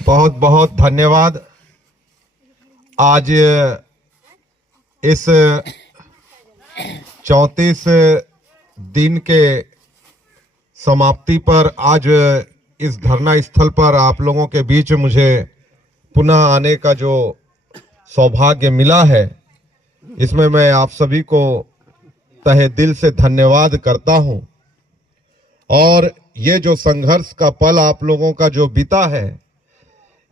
बहुत बहुत धन्यवाद। आज इस 34 दिन के समाप्ति पर आज इस धरना स्थल पर आप लोगों के बीच मुझे पुनः आने का जो सौभाग्य मिला है, इसमें मैं आप सभी को तहे दिल से धन्यवाद करता हूं। और ये जो संघर्ष का पल आप लोगों का जो बीता है,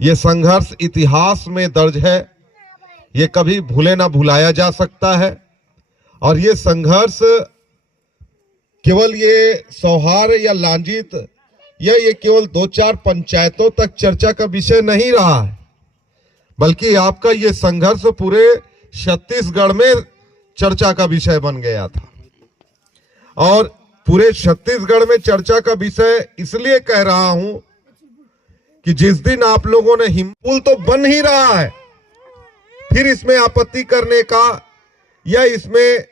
ये संघर्ष इतिहास में दर्ज है, ये कभी भूले ना भुलाया जा सकता है। और ये संघर्ष केवल ये सौहार्द या लांछित या ये केवल 2-4 पंचायतों तक चर्चा का विषय नहीं रहा है, बल्कि आपका ये संघर्ष पूरे छत्तीसगढ़ में चर्चा का विषय बन गया था। और पूरे छत्तीसगढ़ में चर्चा का विषय इसलिए कह रहा हूं कि जिस दिन आप लोगों ने पुल तो बन ही रहा है, फिर इसमें आपत्ति करने का या इसमें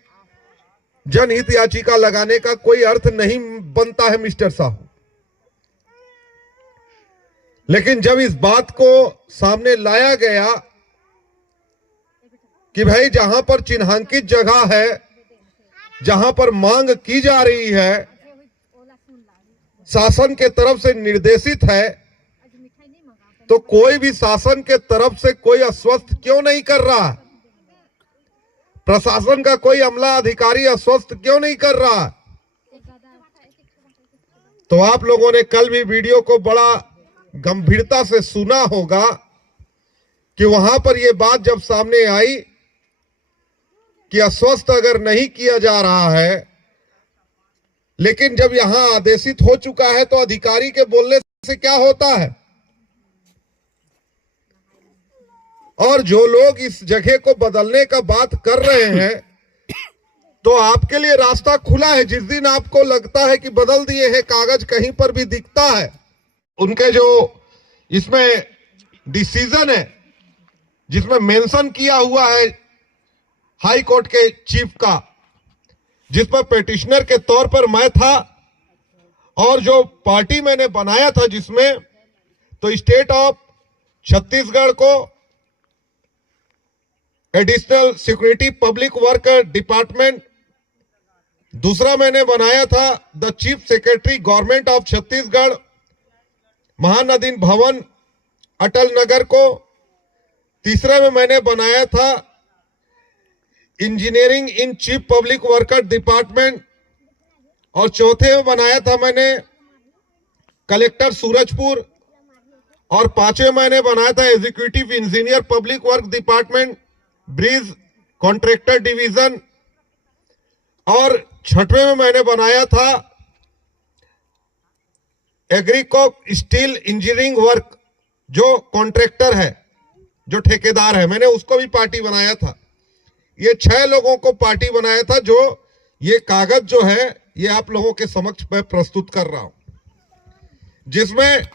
जनहित याचिका लगाने का कोई अर्थ नहीं बनता है मिस्टर साहू। लेकिन जब इस बात को सामने लाया गया कि भाई जहां पर चिन्हांकित जगह है, जहां पर मांग की जा रही है, शासन के तरफ से निर्देशित है, तो कोई भी शासन के तरफ से कोई आश्वस्त क्यों नहीं कर रहा? प्रशासन का कोई अमला अधिकारी आश्वस्त क्यों नहीं कर रहा? तो आप लोगों ने कल भी वीडियो को बड़ा गंभीरता से सुना होगा कि वहां पर यह बात जब सामने आई कि आश्वस्त अगर नहीं किया जा रहा है, लेकिन जब यहां आदेशित हो चुका है तो अधिकारी के बोलने से क्या होता है? और जो लोग इस जगह को बदलने का बात कर रहे हैं, तो आपके लिए रास्ता खुला है। जिस दिन आपको लगता है कि बदल दिए हैं, कागज कहीं पर भी दिखता है, उनके जो इसमें डिसीजन है जिसमें मेंशन किया हुआ है हाई कोर्ट के चीफ का, जिस पर पेटिशनर के तौर पर मैं था, और जो पार्टी मैंने बनाया था जिसमें, तो स्टेट ऑफ छत्तीसगढ़ को additional security public work department, दूसरा मैंने बनाया था the chief secretary government of Chhattisgarh Mahanadi Bhawan Atal Nagar को, तीसरा में मैंने बनाया था engineering in chief public worker department, और चौथे में बनाया था मैंने कलेक्टर सूरजपुर, और पांचवें मैंने बनाया था executive engineer public work department bridge contractor division, और छठवें में मैंने बनाया था एग्रीकॉक स्टील इंजीनियरिंग वर्क, जो कॉन्ट्रैक्टर है, जो ठेकेदार है, मैंने उसको भी पार्टी बनाया था। ये 6 लोगों को पार्टी बनाया था। जो ये कागज जो है ये आप लोगों के समक्ष मैं प्रस्तुत कर रहा हूं, जिसमें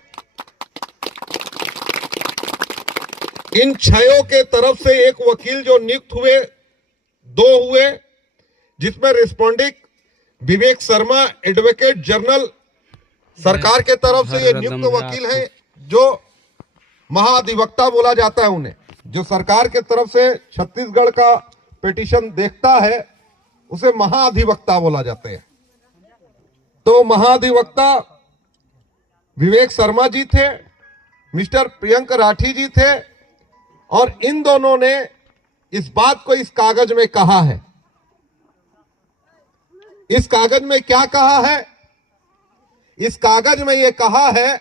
इन 6 के तरफ से एक वकील जो नियुक्त हुए, 2 हुए, जिसमें responding Vivek Sharma advocate general सरकार के तरफ से ये नियुक्त वकील है, जो महाधिवक्ता बोला जाता है उन्हें, जो सरकार के तरफ से छत्तीसगढ़ का पिटीशन देखता है उसे महाधिवक्ता बोला जाता है। तो महाधिवक्ता विवेक शर्मा जी थे, मिस्टर प्रियंक राठी जी थे, और इन दोनों ने इस बात को इस कागज में कहा है। इस कागज में क्या कहा है? इस कागज में यह कहा है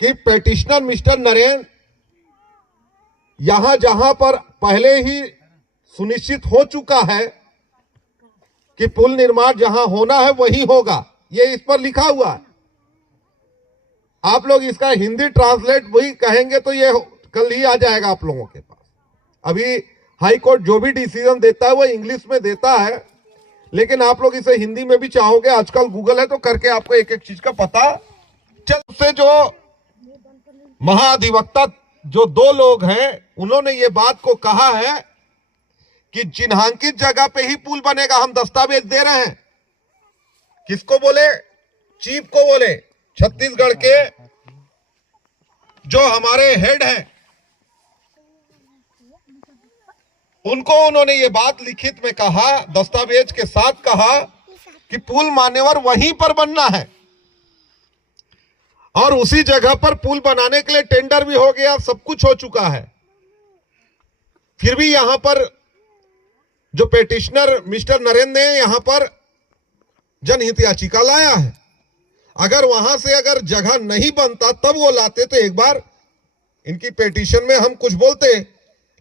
कि पेटिशनर मिस्टर नरेंद्र यहां जहां पर पहले ही सुनिश्चित हो चुका है कि पुल निर्माण जहां होना है वही होगा, ये इस पर लिखा हुआ है। आप लोग इसका हिंदी ट्रांसलेट वही कहेंगे तो ये कल ही आ जाएगा आप लोगों के पास। अभी हाई कोर्ट जो भी डिसीजन देता है वो इंग्लिश में देता है, लेकिन आप लोग इसे हिंदी में भी चाहोगे, आजकल गूगल है तो करके आपको एक एक चीज का पता चल। से जो महाधिवक्ता जो 2 लोग हैं, उन्होंने ये बात को कहा है कि चिन्हांकित जगह पे ही पुल बनेगा। हम दस्तावेज दे रहे हैं, किसको बोले? चीफ को बोले, छत्तीसगढ़ के जो हमारे हेड हैं, उनको उन्होंने ये बात लिखित में कहा, दस्तावेज के साथ कहा कि पुल मान्यवर वहीं पर बनना है और उसी जगह पर पुल बनाने के लिए टेंडर भी हो गया, सब कुछ हो चुका है। फिर भी यहां पर जो पेटिशनर मिस्टर नरेंद्र ने यहां पर जनहित याचिका लाया है। अगर वहां से अगर जगह नहीं बनता तब वो लाते तो एक बार इनकी पेटिशन में हम कुछ बोलते,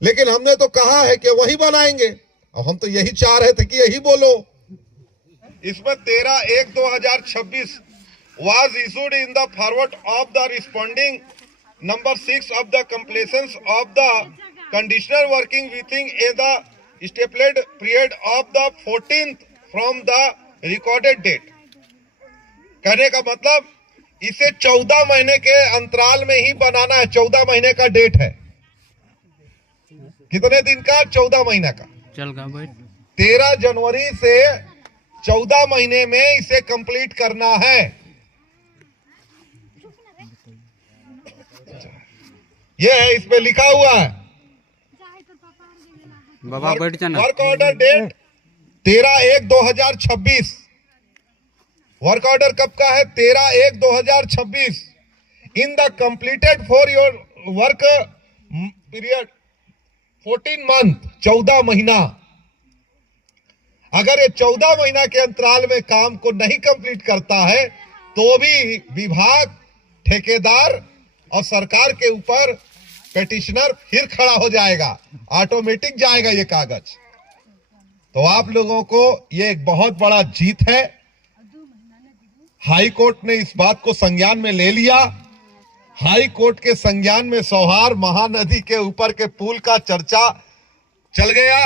लेकिन हमने तो कहा है कि वही बनाएंगे और हम तो यही चाह रहे थे कि यही बोलो। इसमें 13/1/2026 was issued in the forward of the responding number 6 of the completions of the conditional working within the stipulated period of the 14th from the recorded date। कहने का मतलब इसे 14 महीने के अंतराल में ही बनाना है। 14 महीने का डेट है। कितने दिन का? 14 महीना का। 13 जनवरी से 14 महीने में इसे कंप्लीट करना है। ये है, इसमें लिखा हुआ है। Work order date 13/1/2026। Work order कब का है? 13/1/2026। In the completed for your work period 14 month, 14 महीना। अगर ये 14 महीना के अंतराल में काम को नहीं कंप्लीट करता है तो भी विभाग, ठेकेदार और सरकार के ऊपर पेटिशनर फिर खड़ा हो जाएगा, ऑटोमेटिक जाएगा ये कागज। तो आप लोगों को ये एक बहुत बड़ा जीत है। हाई कोर्ट ने इस बात को संज्ञान में ले लिया। हाई कोर्ट के संज्ञान में सौहार महानदी के ऊपर के पुल का चर्चा चल गया।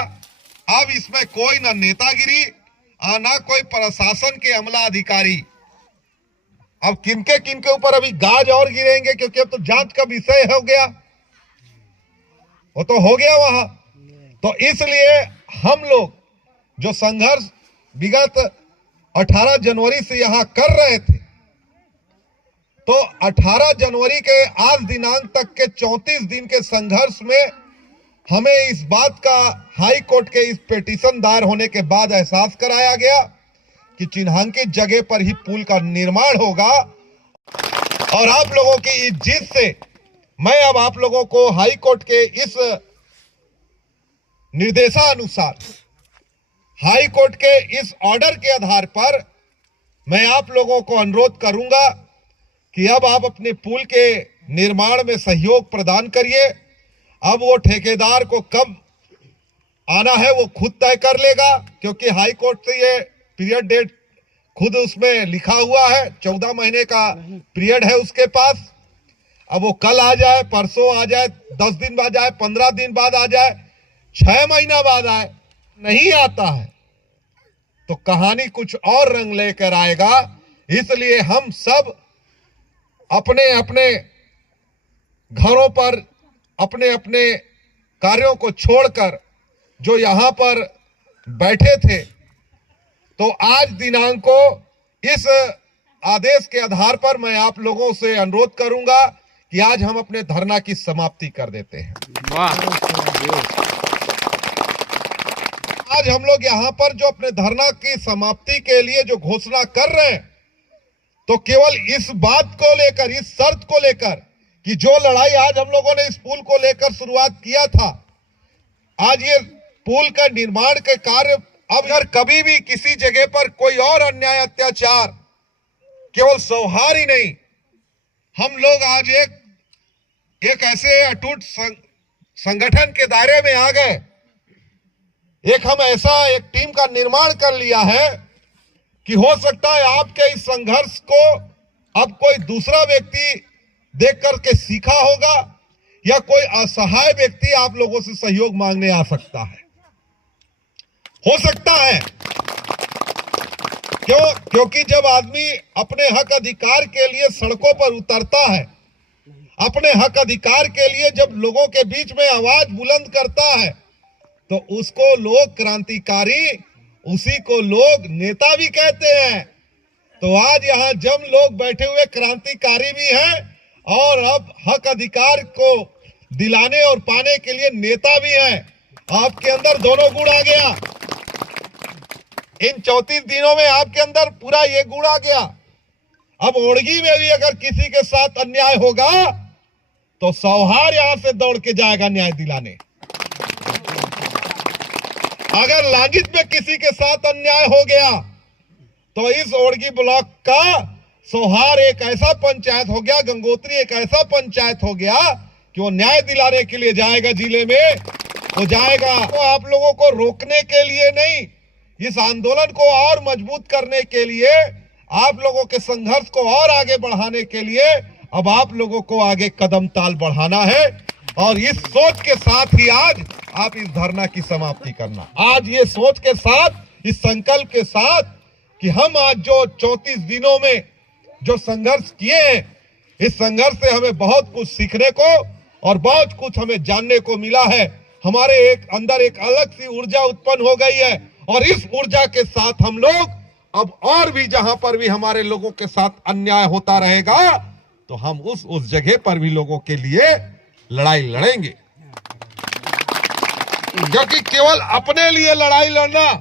अब इसमें कोई ना नेतागिरी और ना कोई प्रशासन के अमला अधिकारी। अब किनके ऊपर अभी गाज और गिरेंगे, क्योंकि अब तो जांच का विषय हो गया, वो तो हो गया वहां। तो इसलिए हम लोग जो संघर्ष विगत 18 जनवरी से यहां कर रहे थे, तो 18 जनवरी के आज दिनांक तक के 34 दिन के संघर्ष में हमें इस बात का हाई कोर्ट के इस पिटीशन दायर होने के बाद एहसास कराया गया कि चिन्हांकित जगह पर ही पुल का निर्माण होगा। और आप लोगों की इस जीत से मैं अब आप लोगों को हाई कोर्ट के इस निर्देशानुसार, हाई कोर्ट के इस ऑर्डर के आधार पर मैं आप लोगों को अनुरोध करूंगा कि अब आप अपने पुल के निर्माण में सहयोग प्रदान करिए। अब वो ठेकेदार को कब आना है वो खुद तय कर लेगा, क्योंकि हाई कोर्ट से ये पीरियड डेट खुद उसमें लिखा हुआ है। 14 महीने का पीरियड है उसके पास। अब वो कल आ जाए, परसों आ जाए, 10 दिन बाद आए, 15 दिन बाद आ जाए, 6 महीना बाद आए, नहीं आता है तो कहानी कुछ और रंग लेकर आएगा। इसलिए हम सब अपने अपने घरों पर अपने अपने कार्यों को छोड़कर जो यहां पर बैठे थे, तो आज दिनांक को इस आदेश के आधार पर मैं आप लोगों से अनुरोध करूंगा कि आज हम अपने धरना की समाप्ति कर देते हैं। आज हम लोग यहां पर जो अपने धरना की समाप्ति के लिए जो घोषणा कर रहे हैं, तो केवल इस बात को लेकर, इस शर्त को लेकर कि जो लड़ाई आज हम लोगों ने इस पुल को लेकर शुरुआत किया था, आज ये पुल का निर्माण के कार्य, अब अगर कभी भी किसी जगह पर कोई और अन्याय, अत्याचार, केवल सौहार्द ही नहीं, हम लोग आज एक ऐसे अटूट संगठन के दायरे में आ गए, एक हम ऐसा एक टीम का निर्माण कर लिया है कि हो सकता है आपके इस संघर्ष को अब कोई दूसरा व्यक्ति देख करके सीखा होगा, या कोई असहाय व्यक्ति आप लोगों से सहयोग मांगने आ सकता है, हो सकता है। क्योंकि जब आदमी अपने हक अधिकार के लिए सड़कों पर उतरता है, अपने हक अधिकार के लिए जब लोगों के बीच में आवाज बुलंद करता है, तो उसको लोग क्रांतिकारी, उसी को लोग नेता भी कहते हैं। तो आज यहाँ जम लोग बैठे हुए क्रांतिकारी भी हैं और अब हक अधिकार को दिलाने और पाने के लिए नेता भी हैं। आपके अंदर दोनों गुण आ गया। इन 34 दिनों में आपके अंदर पूरा ये गुण आ गया। अब ओड़गी में भी अगर किसी के साथ अन्याय होगा तो सौहार यहां से दौड़ के जाएगा न्याय दिलाने। अगर लांगित में किसी के साथ अन्याय हो गया तो इस ओड़गी ब्लॉक का सौहार एक ऐसा पंचायत हो गया, गंगोत्री एक ऐसा पंचायत हो गया कि वो न्याय दिलाने के लिए जाएगा जिले में, वो जाएगा। तो आप लोगों को रोकने के लिए नहीं, इस आंदोलन को और मजबूत करने के लिए, आप लोगों के संघर्ष को और आगे बढ़ाने के लिए अब आप लोगों को आगे कदम ताल बढ़ाना है। और इस सोच के साथ ही आज आप इस धरना की समाप्ति करना। आज ये सोच के साथ, इस संकल्प के साथ कि हम आज जो 34 दिनों में जो संघर्ष किए हैं, इस संघर्ष से हमें बहुत कुछ सीखने को और बहुत कुछ हमें जानने को मिला है। हमारे अंदर एक अलग सी ऊर्जा उत्पन्न हो गई है और इस ऊर्जा के साथ हम लोग अब और भी जहां पर भी हमारे लोगों के साथ अन्याय होता रहेगा तो हम उस जगह पर भी लोगों के लिए लड़ाई लड़ेंगे। क्योंकि केवल अपने लिए लड़ाई लड़ना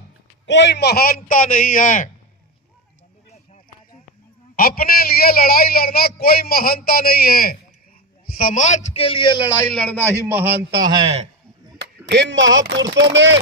कोई महानता नहीं है। अपने लिए लड़ाई लड़ना कोई महानता नहीं है। समाज के लिए लड़ाई लड़ना ही महानता है। इन महापुरुषों में